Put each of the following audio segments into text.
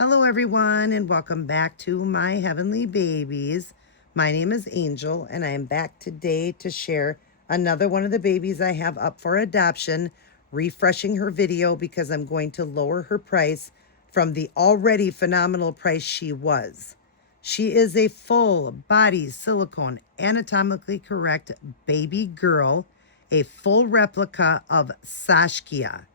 Hello everyone and welcome back to my heavenly babies. My name is Angel and I am back today to share another one of the babies I have up for adoption, refreshing her video because I'm going to lower her price from the already phenomenal price she was. She is a full body silicone anatomically correct baby girl, a full replica of Saskia.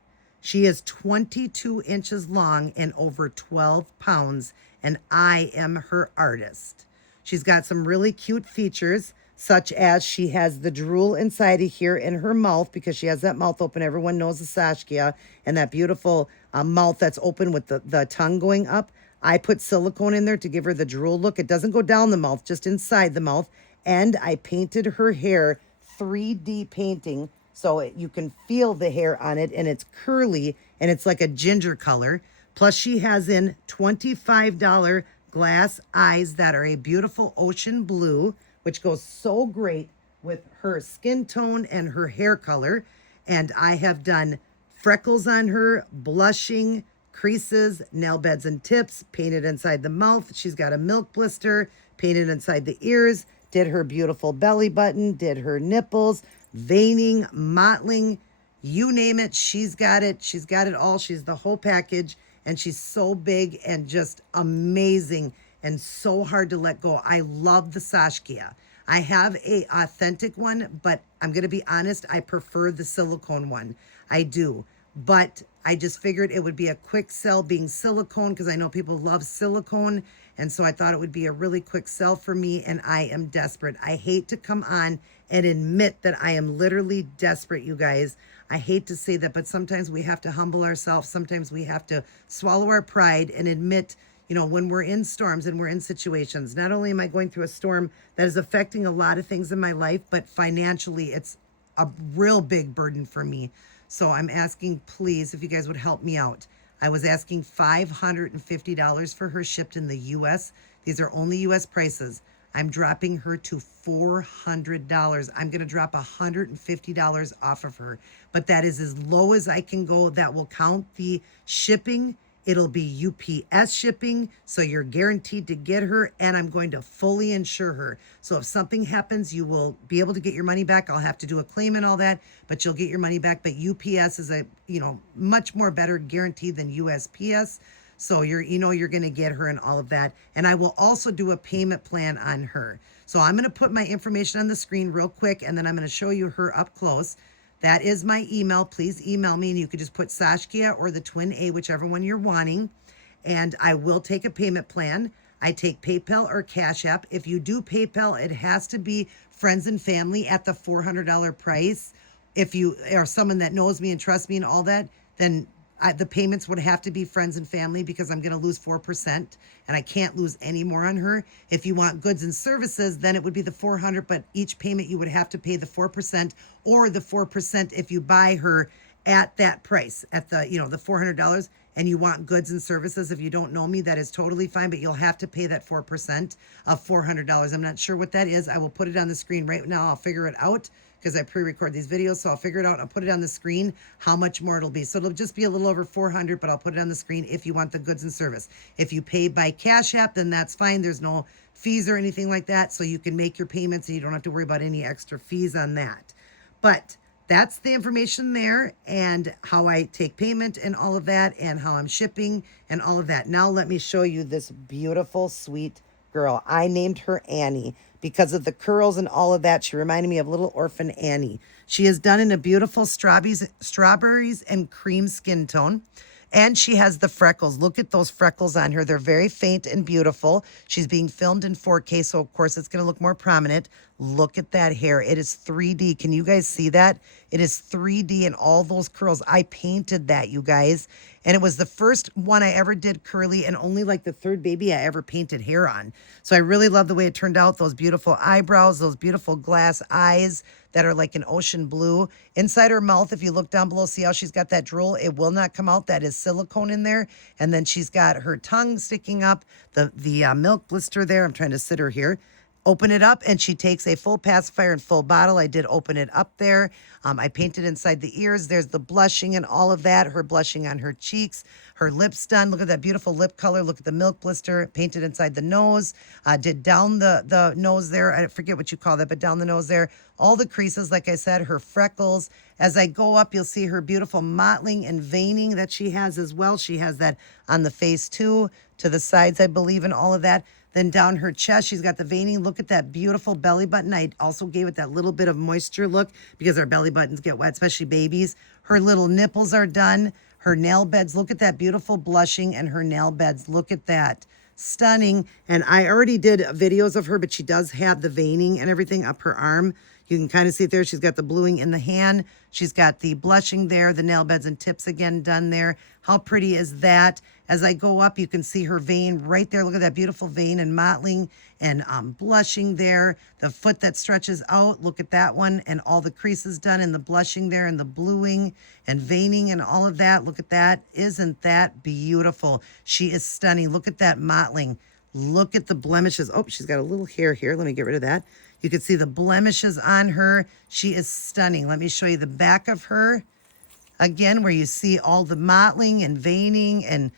She is 22 inches long and over 12 pounds, and I am her artist. She's got some really cute features, such as she has the drool inside of here in her mouth because she has that mouth open. Everyone knows the Saskia and that beautiful mouth that's open with the tongue going up. I put silicone in there to give her the drool look. It doesn't go down the mouth, just inside the mouth. And I painted her hair 3D painting so you can feel the hair on it, and it's curly and it's like a ginger color. Plus she has in $25 glass eyes that are a beautiful ocean blue, which goes so great with her skin tone and her hair color. And I have done freckles on her, blushing, creases, nail beds and tips, painted inside the mouth. She's got a milk blister, painted inside the ears, did her beautiful belly button, did her nipples, veining, mottling, you name it, she's got it. She's got it all. She's the whole package, and she's so big and just amazing and so hard to let go. I love the Saskia. I have a authentic one, but I'm going to be honest, I prefer the silicone one. I do. But I just figured it would be a quick sell being silicone because I know people love silicone. And so I thought it would be a really quick sell for me, and I am desperate. I hate to come on and admit that I am literally desperate, you guys. I hate to say that, but sometimes we have to humble ourselves. Sometimes we have to swallow our pride and admit, when we're in storms and we're in situations. Not only am I going through a storm that is affecting a lot of things in my life, but financially it's a real big burden for me. So I'm asking, please, if you guys would help me out. I was asking $550 for her shipped in the U.S. These are only U.S. prices. I'm dropping her to $400. I'm going to drop $150 off of her. But that is as low as I can go. That will count the shipping. It'll be UPS shipping, so you're guaranteed to get her, and I'm going to fully insure her. So if something happens, you will be able to get your money back. I'll have to do a claim and all that, but you'll get your money back. But UPS is a, much more better guarantee than USPS. So you're going to get her and all of that. And I will also do a payment plan on her. So I'm going to put my information on the screen real quick, and then I'm going to show you her up close. That is my email. Please email me, and you could just put Saskia or the twin A, whichever one you're wanting. And I will take a payment plan. I take PayPal or Cash App. If you do PayPal, it has to be friends and family at the $400 price. If you are someone that knows me and trusts me and all that, then the payments would have to be friends and family because I'm going to lose 4%, and I can't lose any more on her. If you want goods and services, then it would be the $400, but each payment you would have to pay the 4% or the 4% if you buy her at that price, at the $400, and you want goods and services. If you don't know me, that is totally fine, but you'll have to pay that 4% of $400. I'm not sure what that is. I will put it on the screen right now. I'll figure it out, because I pre-record these videos, so I'll figure it out. I'll put it on the screen how much more it'll be. So it'll just be a little over 400, but I'll put it on the screen if you want the goods and service. If you pay by Cash App, then that's fine. There's no fees or anything like that, so you can make your payments and you don't have to worry about any extra fees on that. But that's the information there, and how I take payment and all of that, and how I'm shipping and all of that. Now let me show you this beautiful, sweet girl. I named her Annie because of the curls and all of that. She reminded me of little orphan Annie. She is done in a beautiful strawberries and cream skin tone. And she has the freckles. Look at those freckles on her. They're very faint and beautiful. She's being filmed in 4K, so of course it's going to look more prominent. Look at that hair. It is 3D. Can you guys see that? It is 3D and all those curls. I painted that, you guys. And it was the first one I ever did curly, and only like the third baby I ever painted hair on. So I really love the way it turned out. Those beautiful eyebrows, those beautiful glass eyes that are like an ocean blue. Inside her mouth, if you look down below, see how she's got that drool? It will not come out. That is silicone in there. And then she's got her tongue sticking up, the milk blister there. I'm trying to sit her here. open it up, and she takes a full pacifier and full bottle. I did open it up there. I painted inside the ears. There's the blushing and all of that. Her blushing on her cheeks. Her lips done. Look at that beautiful lip color. Look at the milk blister. Painted inside the nose. Did down the nose there. I forget what you call that, but down the nose there. All the creases, like I said, her freckles. As I go up, you'll see her beautiful mottling and veining that she has as well. She has that on the face too, to the sides, I believe, and all of that. Then down her chest, she's got the veining. Look at that beautiful belly button. I also gave it that little bit of moisture look because our belly buttons get wet, especially babies. Her little nipples are done. Her nail beds, look at that beautiful blushing and her nail beds. Look at that. Stunning. And I already did videos of her, but she does have the veining and everything up her arm. You can kind of see it there. She's got the bluing in the hand. She's got the blushing there, the nail beds and tips again done there. How pretty is that? As I go up, you can see her vein right there. Look at that beautiful vein and mottling and blushing there. The foot that stretches out, look at that one. And all the creases done and the blushing there and the bluing and veining and all of that. Look at that. Isn't that beautiful? She is stunning. Look at that mottling. Look at the blemishes. Oh, she's got a little hair here. Let me get rid of that. You can see the blemishes on her. She is stunning. Let me show you the back of her. Again, where you see all the mottling and veining and,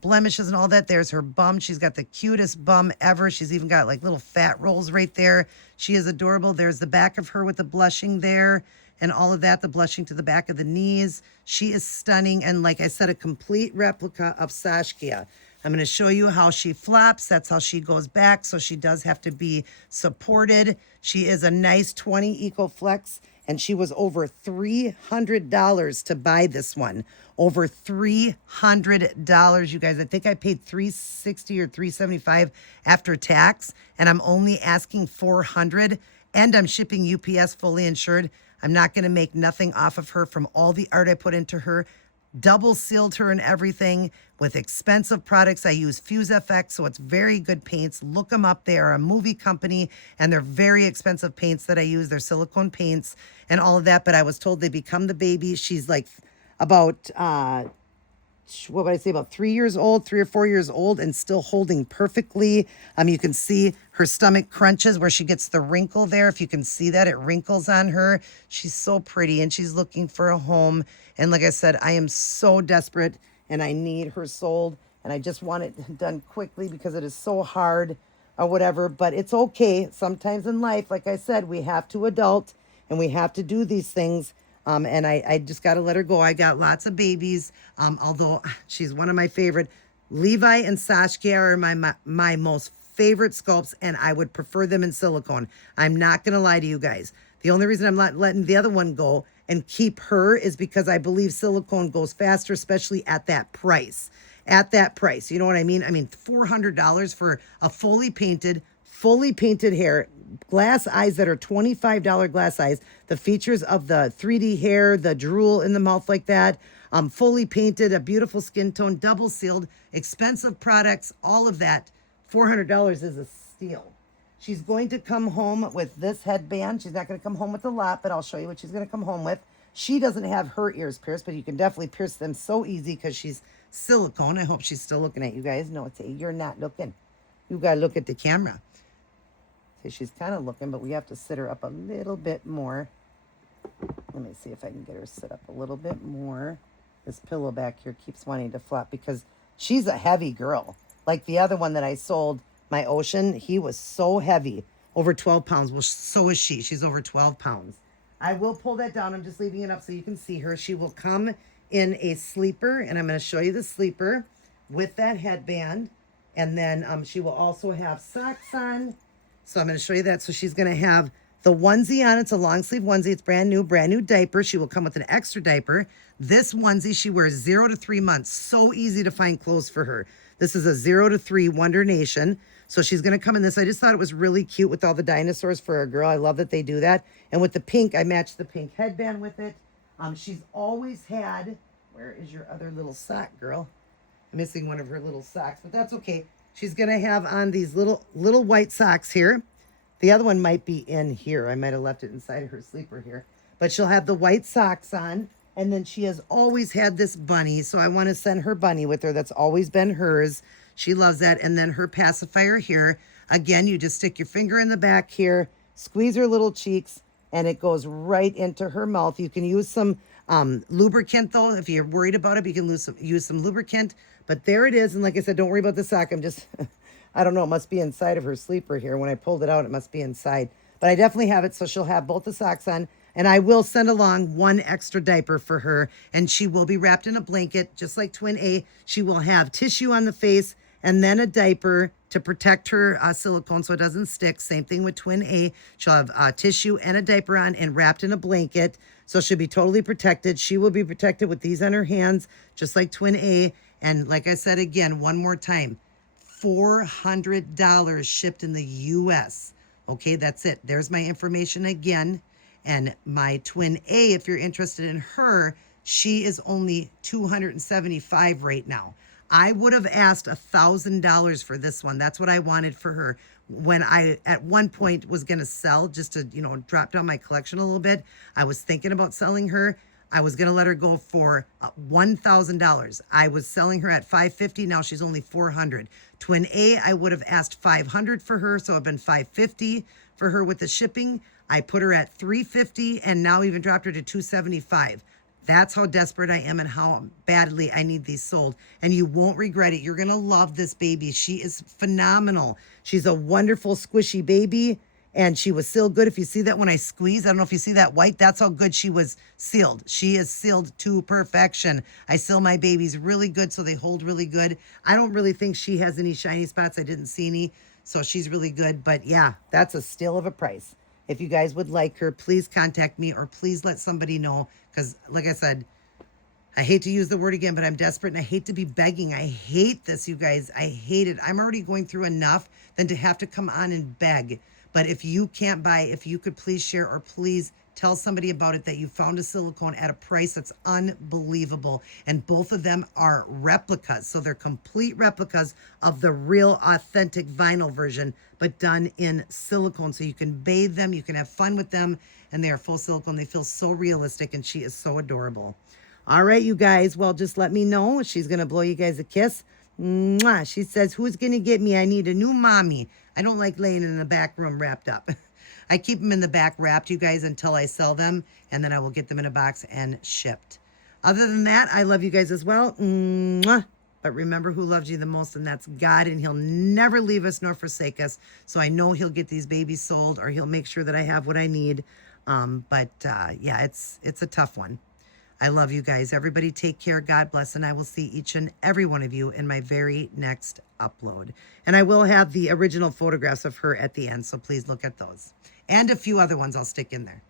blemishes and all that. There's her bum. She's got the cutest bum ever. She's even got like little fat rolls right there. She is adorable. There's the back of her with the blushing there and all of that, the blushing to the back of the knees. She is stunning. And like I said, a complete replica of Saskia. I'm going to show you how she flops. That's how she goes back. So she does have to be supported. She is a nice 20 EcoFlex, and she was over $300 to buy this one. Over $300, you guys. I think I paid $360 or $375 after tax, and I'm only asking $400, and I'm shipping UPS fully insured. I'm not going to make nothing off of her from all the art I put into her. Double sealed her and everything with expensive products. I use Fuse FX, so it's very good paints. Look them up. They are a movie company, and they're very expensive paints that I use. They're silicone paints and all of that, but I was told they become the baby. She's like about, what would I say, about 3 years old, 3 or 4 years old, and still holding perfectly. You can see her stomach crunches where she gets the wrinkle there. If you can see that, it wrinkles on her. She's so pretty, and she's looking for a home. And like I said, I am so desperate, and I need her sold, and I just want it done quickly because it is so hard or whatever. But it's okay. Sometimes in life, like I said, we have to adult, and we have to do these things. And I just got to let her go. I got lots of babies, although she's one of my favorite. Levi and Saskia are my most favorite sculpts, and I would prefer them in silicone. I'm not going to lie to you guys. The only reason I'm not letting the other one go and keep her is because I believe silicone goes faster, especially at that price. At that price. You know what I mean? I mean, $400 for a fully painted hair, glass eyes that are $25 glass eyes, the features of the 3D hair, the drool in the mouth like that, fully painted, a beautiful skin tone, double sealed, expensive products, all of that. $400 is a steal. She's going to come home with this headband. She's not going to come home with a lot, but I'll show you what she's going to come home with. She doesn't have her ears pierced, but you can definitely pierce them so easy because she's silicone. I hope she's still looking at you guys. No, it's you're not looking. You got to look at the camera. See, she's kind of looking, but we have to sit her up a little bit more. Let me see if I can get her sit up a little bit more. This pillow back here keeps wanting to flop because she's a heavy girl. Like the other one that I sold, my Ocean, he was so heavy, over 12 pounds. Well, so is she. She's over 12 pounds. I will pull that down. I'm just leaving it up so you can see her. She will come in a sleeper, and I'm going to show you the sleeper with that headband. And then she will also have socks on. So I'm going to show you that. So she's going to have the onesie on. It's a long sleeve onesie. It's brand new diaper. She will come with an extra diaper. This onesie, she wears 0 to 3 months. So easy to find clothes for her. This is a 0 to 3 Wonder Nation. So she's going to come in this. I just thought it was really cute with all the dinosaurs for a girl. I love that they do that. And with the pink, I matched the pink headband with it. She's always had, where is your other little sock, girl? I'm missing one of her little socks, but that's okay. She's going to have on these little white socks here. The other one might be in here. I might have left it inside of her sleeper here. But she'll have the white socks on. And then she has always had this bunny. So I want to send her bunny with her. That's always been hers. She loves that. And then her pacifier here. Again, you just stick your finger in the back here, squeeze her little cheeks, and it goes right into her mouth. You can use some lubricant, though. If you're worried about it, you can use some lubricant. But there it is. And like I said, don't worry about the sock. I'm just, I don't know, it must be inside of her sleeper here. When I pulled it out, it must be inside. But I definitely have it, so she'll have both the socks on. And I will send along one extra diaper for her. And she will be wrapped in a blanket, just like Twin A. She will have tissue on the face and then a diaper to protect her silicone so it doesn't stick. Same thing with Twin A. She'll have tissue and a diaper on and wrapped in a blanket. So she'll be totally protected. She will be protected with these on her hands, just like Twin A. And like I said again, one more time, $400 shipped in the U.S. Okay, that's it. There's my information again. And my Twin A, if you're interested in her, she is only $275 right now. I would have asked $1,000 for this one. That's what I wanted for her. When I, at one point, was going to sell just to, drop down my collection a little bit, I was thinking about selling her. I was going to let her go for $1,000. I was selling her at $550. Now she's only $400. Twin A, I would have asked $500 for her, so I've been $550 for her with the shipping. I put her at $350 and now even dropped her to $275. That's how desperate I am and how badly I need these sold. And you won't regret it. You're going to love this baby. She is phenomenal. She's a wonderful, squishy baby. And she was sealed good. If you see that when I squeeze, I don't know if you see that white, that's how good she was sealed. She is sealed to perfection. I seal my babies really good so they hold really good. I don't really think she has any shiny spots. I didn't see any. So she's really good. But yeah, that's a steal of a price. If you guys would like her, please contact me or please let somebody know. Because like I said, I hate to use the word again, but I'm desperate and I hate to be begging. I hate this, you guys. I hate it. I'm already going through enough than to have to come on and beg. But if you can't buy, if you could please share or please tell somebody about it that you found a silicone at a price that's unbelievable. And both of them are replicas. So they're complete replicas of the real authentic vinyl version, but done in silicone. So you can bathe them, you can have fun with them, and they are full silicone. They feel so realistic and she is so adorable. All right, you guys. Well, just let me know. She's going to blow you guys a kiss. Mwah. She says, who's going to get me? I need a new mommy. I don't like laying in the back room wrapped up. I keep them in the back wrapped, you guys, until I sell them, and then I will get them in a box and shipped. Other than that, I love you guys as well. Mwah. But remember who loves you the most, and that's God, and he'll never leave us nor forsake us. So I know he'll get these babies sold, or he'll make sure that I have what I need. Yeah, it's a tough one. I love you guys. Everybody take care. God bless. And I will see each and every one of you in my very next upload. And I will have the original photographs of her at the end. So please look at those. And a few other ones I'll stick in there.